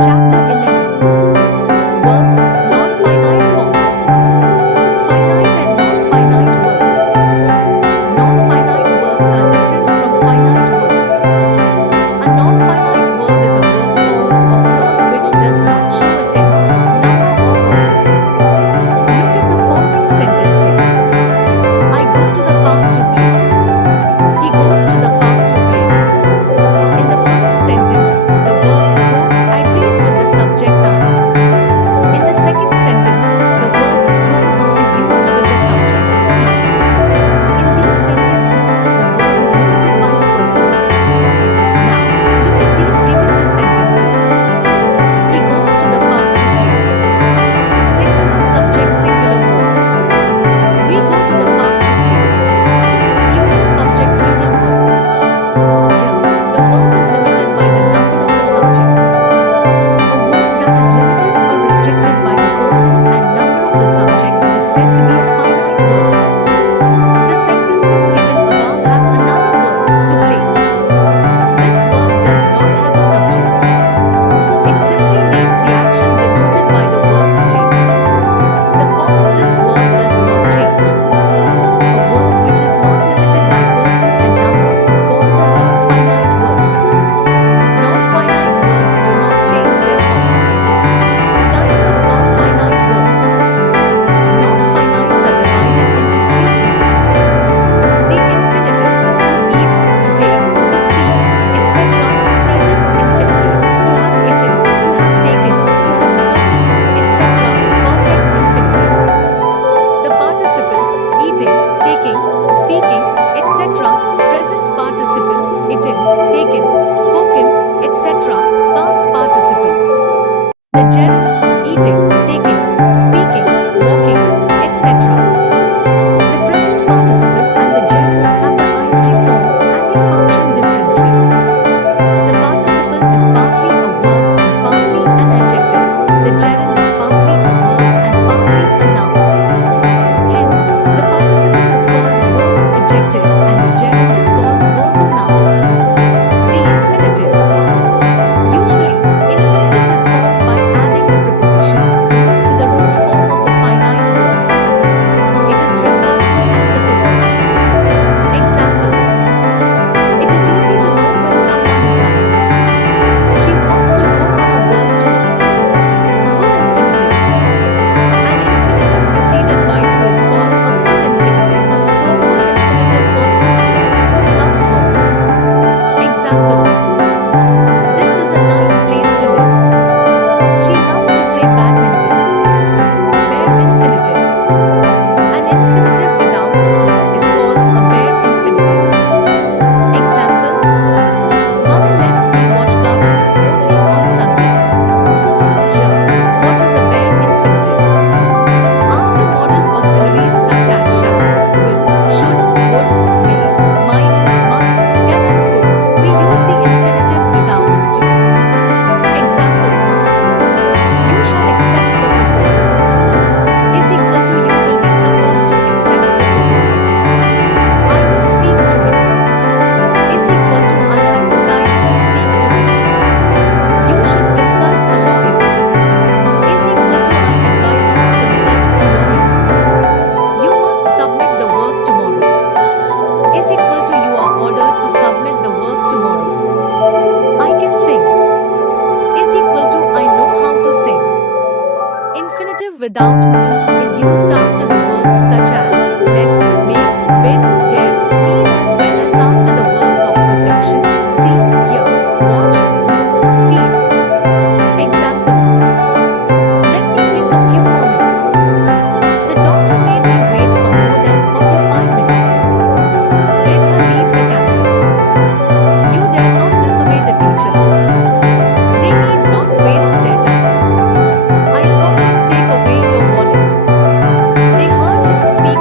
Chapter 11. Verbs, non-finite forms. Finite and non-finite verbs. Non-finite verbs are different from finite verbs. A non-finite verb is a verb form or clause which does not show a tense, number or person. Look at the following sentences. I go to the park to play. He goes to the park to play. In the first sentence, the verb go agrees with the subject I. In the second sentence, the verb goes is used with the subject he. In these sentences, the verb is limited by the person. Now, look at these given two sentences. He goes to the park to play. Singular subject, singular verb. We go to the park to play. Plural subject, plural verb. Here, the verb is limited by the number of the subject. A verb that is limited or restricted by the person and number of the subject is said to be a finite verb. The sentences given above have another verb, to play. This verb does not have a subject. It simply names the action denoted by the verb play. The form of this verb does not change. A verb which is not limited by person and number is called a non-finite verb. Non-finite verbs do not change their forms. Kinds of non-finite verbs. Non-finites are divided into three groups. The infinitive, to eat, to take, to speak, etc. Present infinitive, to have eaten, to have taken, to have spoken, etc. Perfect infinitive. The participle, eating, taking, speaking, etc. Present participle, eaten, taken, spoken, etc. Past participle. The gerund, eating, taking, speaking, walking, etc. The present participle and the gerund have the ing form and they function differently. The participle is partly a verb and partly an adjective. The gerund is partly a verb and partly a noun. Hence, the participle is called verbal adjective and the gerund is called verbal noun. The infinitive. Usually, infinitive is formed by adding the preposition to the root form of the finite verb. It is referred to as the verb. Examples. It is easy to know when someone is lying. She wants to go on a world tour. Full infinitive. An infinitive preceded by to is called a full infinitive. So a full infinitive consists of to plus verb. Examples. This is a nice place to live. She loves to play badminton. Bare infinitive. An infinitive without to is called a bare infinitive. Example. Mother lets me watch cartoons only on Sundays. Here, what is a bare infinitive? After modal auxiliaries such as shall, will, should, would, may, might, must, can and could, we use the infinitive without to. Examples. You shall accept the proposal. Is equal to you will be supposed to accept the proposal. I will speak to him. Is equal to I have decided to speak to him. You should consult a lawyer. Is equal to I advise you to consult a lawyer. You must submit the work tomorrow. Is equal to you are ordered to submit the work tomorrow. I can sing. Is equal to I know how to sing. Infinitive without to is used after the verbs such as let, make, bid, dare, need as well as after the verbs of perception, see, hear, watch, know, feel. Examples. Let me think a few moments. The doctor made me wait for more than 45 minutes. Bid her leave the campus. You dare not disobey the teachers. They need not waste their time. I saw him take away your wallet. They heard him speak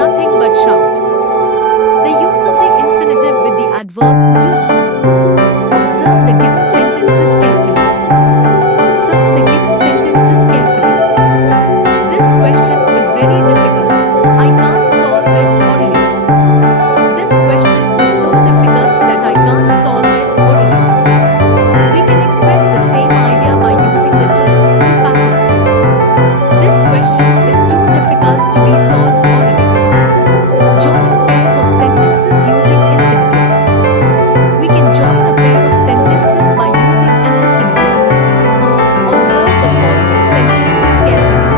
nothing but shout. The use of the infinitive with the adverb do. Observe the given sentences carefully. Serve the given sentences carefully. This question is very difficult. I can't solve it orally. This question is so difficult that I can't solve it orally. We can express the same idea by using the to pattern. This question is too difficult to be solved orally. Joining pairs of sentences using infinitives. We can join a pair of sentences by using an infinitive. Observe the following sentences carefully.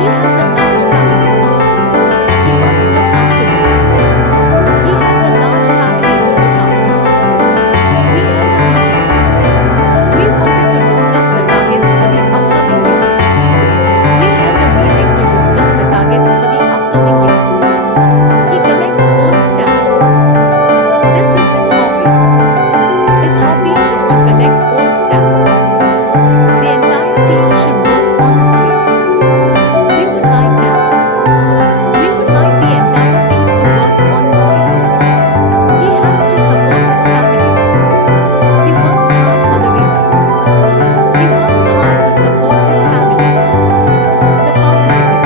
He has a large family. He must look after them. He has a large family to look after. We held a meeting. We wanted to discuss the targets for the upcoming year. We held a meeting to discuss the targets for the upcoming year. He collects old stamps. This is his hobby. His hobby is to collect old stamps. The entire team should work honestly. We would like that. We would like the entire team to work honestly. He has to support his family. He works hard for the reason. He works hard to support his family. The participle.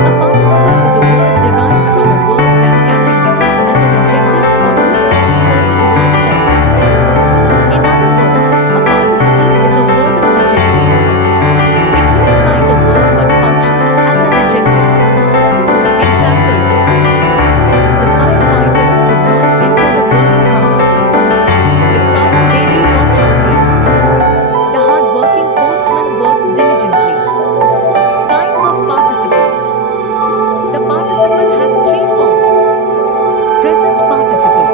A participle is a word derived from a verb that can be used as an adjective or to form certain verb forms. In other words, a participle is a verbal adjective. It looks like a verb but functions as an adjective. Examples. The firefighters could not enter the burning house. The crying baby was hungry. The hard-working postman worked diligently. Kinds of participles. The participle has three forms. Present participle,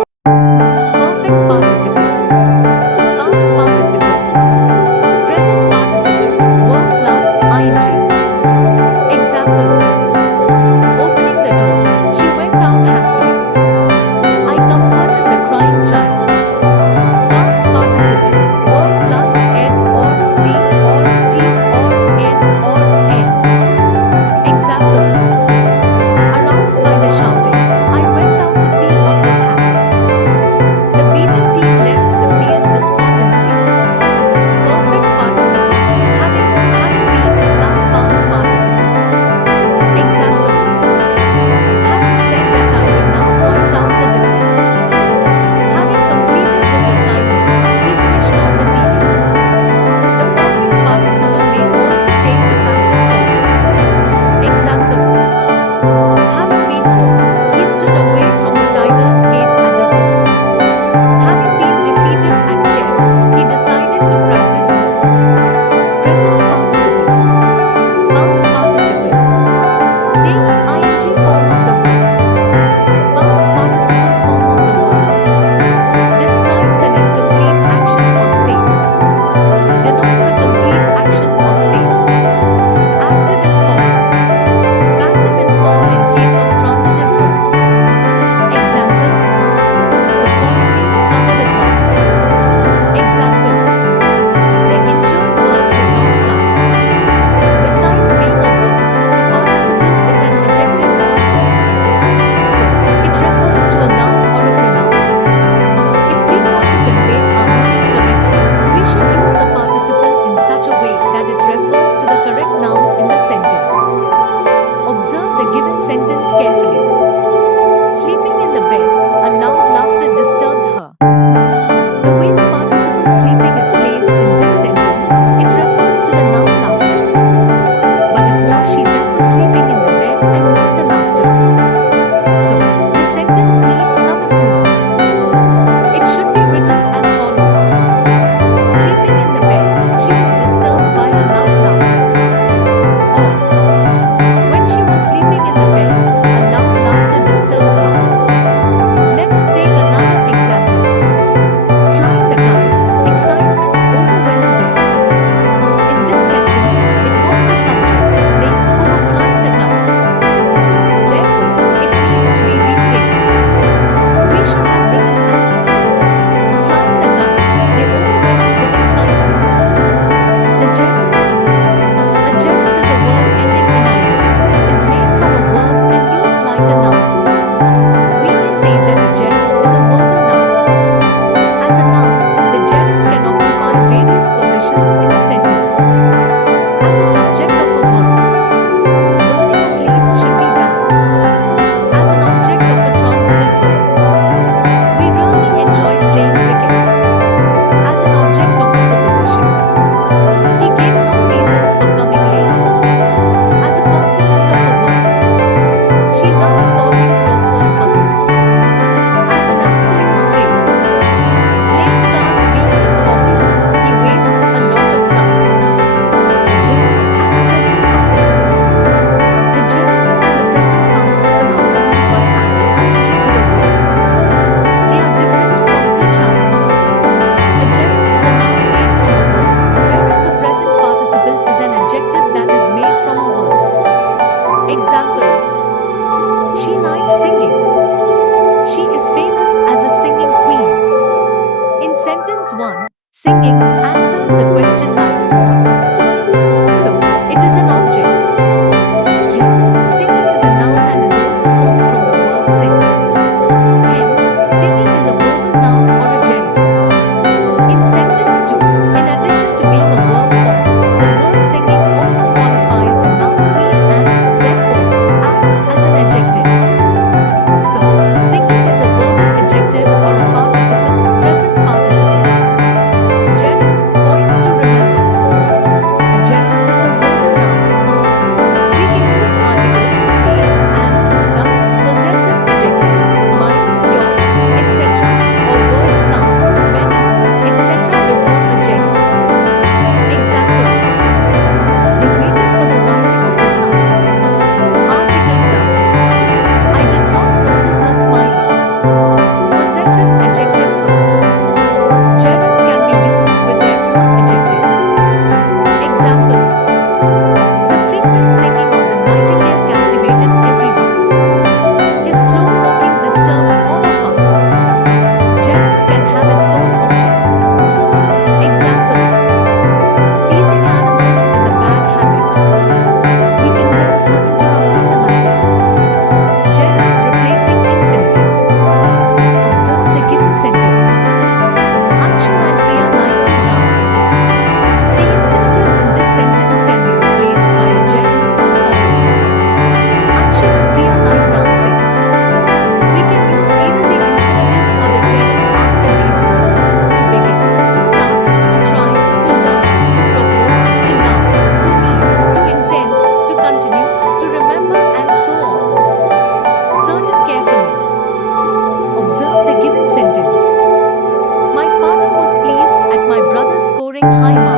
perfect participle, past participle. Present participle, verb plus ing. Examples. Opening the door, she went out hastily. I comforted the crying child. Past participle, verb plus ed or d or t or n or n. Examples. Aroused by the shouting, I went out to see what was happening. The beaten team left the field despondently. Perfect participle, having been plus past participle. Examples. Having said that, I will now point out the difference. Having completed his assignment, he switched on the TV. The perfect participle may also take the passive form. Examples. Having been bored, he stood away from the tiger's cage at the zoo. Having been defeated at chess, he decided to practice more. Present participle. Past participle. Takes ing form of the verb. Past participle form of the verb. Describes an incomplete action or state. Denotes a complete action or state. Active in form. Passive in form in case of transitive verb. Example. The fallen leaves cover the ground. Example. The injured bird could not fly. Besides being a verb, the participle is an adjective also. Singing answers the question likes what? So, it is an object. Here, singing is a noun and is also formed from the verb sing. Hence, singing is a verbal noun or a gerund. In sentence 2, in addition to being a verb form, the word singing also qualifies the noun queen and, therefore, acts as an adjective. So, singing is a verbal adjective or a participle, present participle. Gerund points to remember. A gerund is a verbal noun. We can use articles a and the, possessive adjective my, your, etc., or words some, many, etc. before a gerund. Examples: they waited for the rising of the sun. Article the. I did not notice her smiling. Possessive adjective her. Gerund can be used with their own adjectives. Examples: the frequent singing of the nightingale captivated everyone. His slow walking disturbed all of us. Gerund can have its own objects. Examples: teasing animals is a bad habit. We condemned her interrupting the matter. Gerunds replacing infinitives. Observe the given sentence. Anshu and Priya like to dance. The infinitive in this sentence can be replaced by a gerund as follows: Anshu and Priya like dancing. We can use either the infinitive or the gerund after these verbs: to begin, to start, to try, to learn, to propose, to love, to need, to intend, to continue, to remember, and so on. Certain carefulness. Observe the given sentence. My father was pleased at my brother scoring high marks.